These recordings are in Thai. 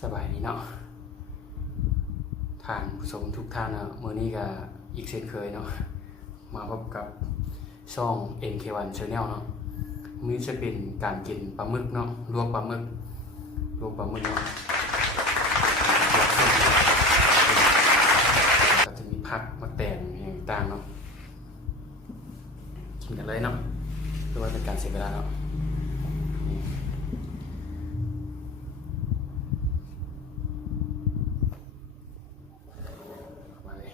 สบายดีเนาะทานผู้ชมทุกท่านนะมื้อนี้ก็อีกเช่นเคยเนาะมาพบกับช่อง MK1 Channel เนาะมื้อจะเป็นการกินปลาหมึกเนาะลวกปลาหมึกเนาะก็จะมีผักมะแตงอย่างต่างเนาะกินกันเลยเนาะเพื่อว่าเป็นการเสียเวลาเนาะมาเลย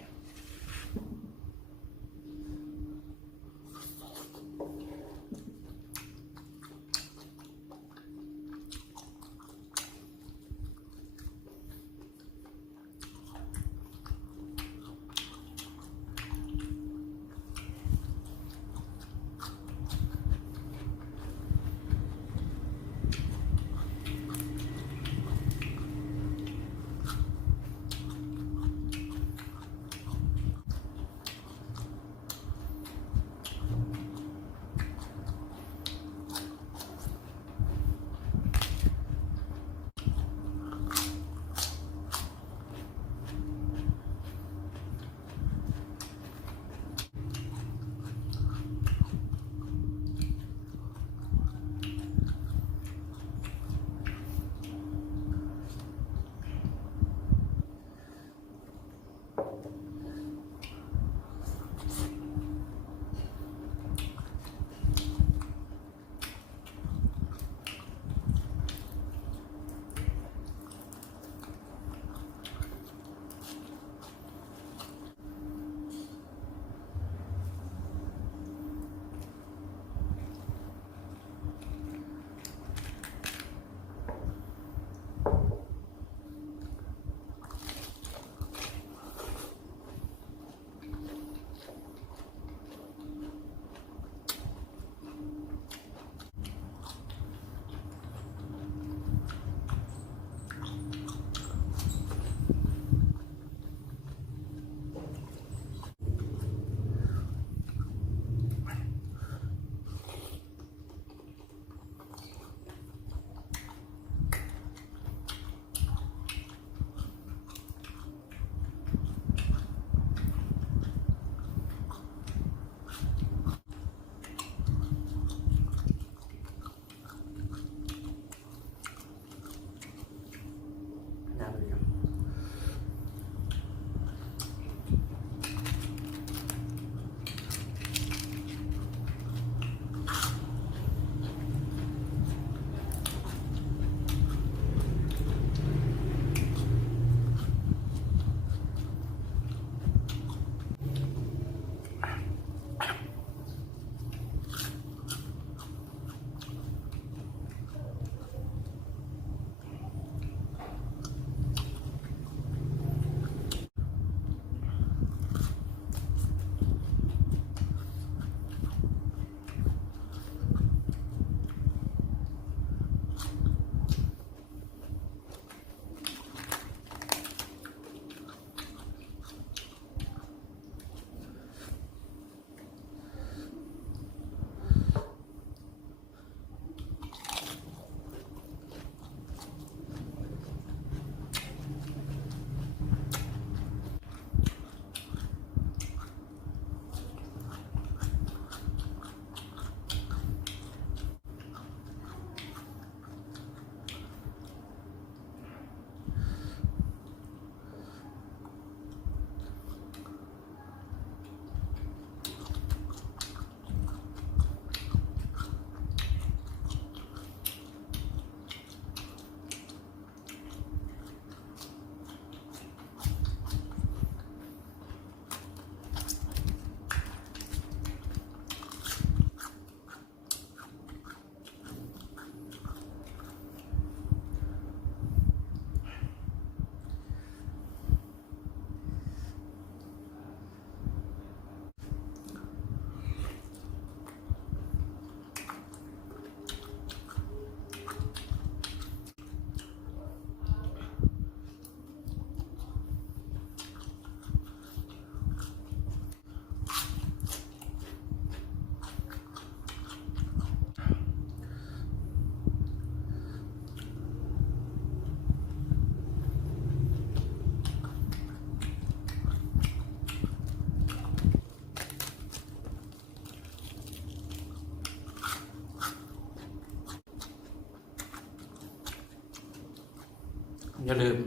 อย่าลืม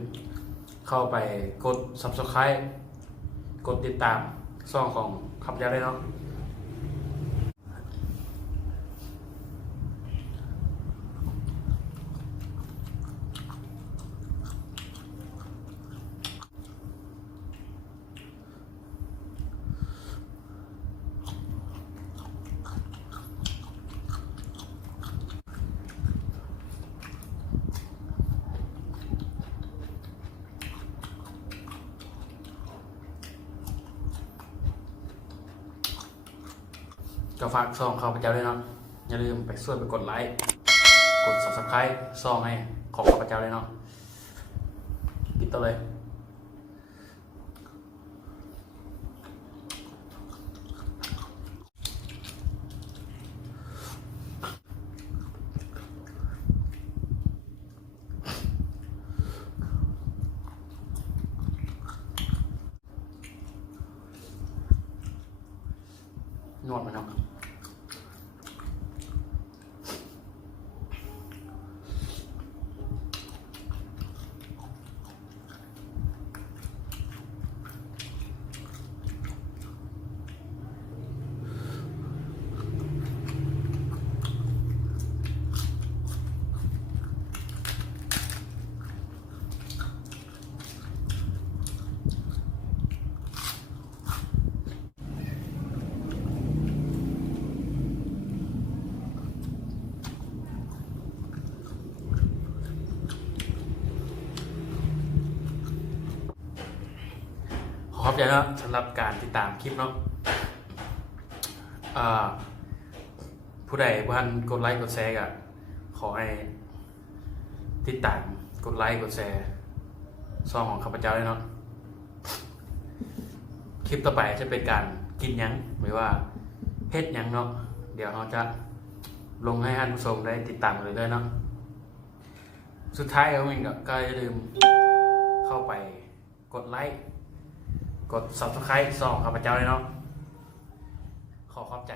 เข้าไปกด Subscribe กดติดตามช่องของข้าพเจ้าได้เนาะก็ฝากช่องข้าพเจ้าด้วยเนาะอย่าลืมไปช่วยไปกดไลค์กด Subscribe ช่องให้ของข้าพเจ้าเลยเนาะปิดต่อเลยนวดมันเนาะขอบใจนะสำหรับการติดตามคลิปเนาะผู้ใดบ้านกดไลค์กดแชร์ก็ขอให้ติดตามกดไลค์กดแชร์ช่องของข้าพเจ้าเลยเนาะคลิปต่อไปจะเป็นการกินยังหรือว่าเฮ็ดยังเนาะเดี๋ยวเราจะลงให้ท่านผู้ชมได้ติดตามกันเลยด้วยเนาะสุดท้ายแล้วมินก็อย่าลืมเข้าไปกดไลค์กด Subscribe ช่องข้าพเจ้าเลยเนาะขอบใจ